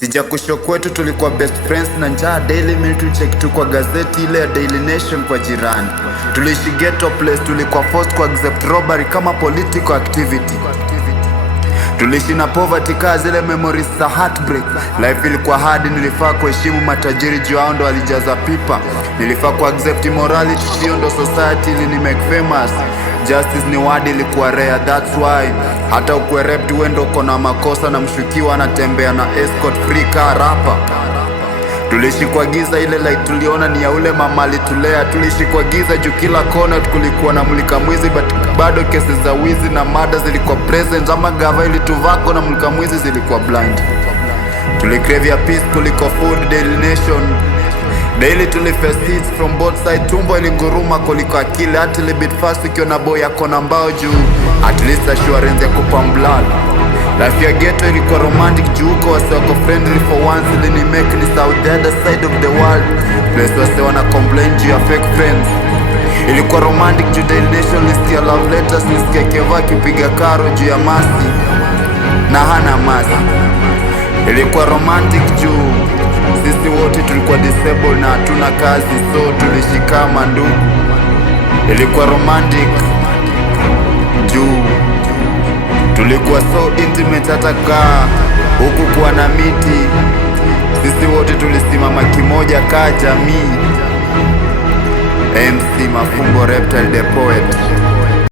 Sija kusho kwetu tulikuwa best friends na njaa Daily Mail tulicheck tu kwa gazeti ile ya Daily Nation kwa jirani. Tuliishi ghetto place, tulikuwa forced ku accept robbery kama political activity. Tuliishi na poverty kaa zile memories za heartbreak. Life ilikuwa hard, nilifaa kuheshimu matajiri juu hao ndo walijaza pipa. Nilifaa ku accept immorality, hiyo ndo society ili ni make famous. Justice ni word ilikuwa rare, that's why hata ukwe raped wendo uko na makosa na mshukiwa anatembea na escort free car rapper. Tuliishi kwa giza, ile light tuliona ni ya ule mama alitulea. Tuliishi kwa giza juu kila kona kulikuwa na mulika mwizi, but bado kesi za wizi na mada zilikuwa present. Ama gava ilituvako na mulika mwizi zilikuwa blind. Tulicravia peace kuliko food. Daily Nation daily tuliface hits from both side. Tumbo ilinguruma kuliko akili, hata libit fast ukiona boy yako na mbao juu at least assurance ya kupa blood. Life ya ghetto ilikuwa romantic juu uko wase wako friendly for once. Ili ni make ni south the other side of the world, place wase wana complain juu ya fake friends. Ilikuwa romantic juu Daily Nation lisikia love letters, lisikia Keva kipiga karo juu ya masi na hana masi. Ilikuwa romantic juu sisi wote tulikuwa disabled na hatuna kazi, so tulishikama ndugu. Ilikuwa romantic juu tulikuwa so intimate, hata kaa huku kuwa na miti, sisi wote tulisimama kimoja kaa jamii. MC Mafumbo Reptile the Poet.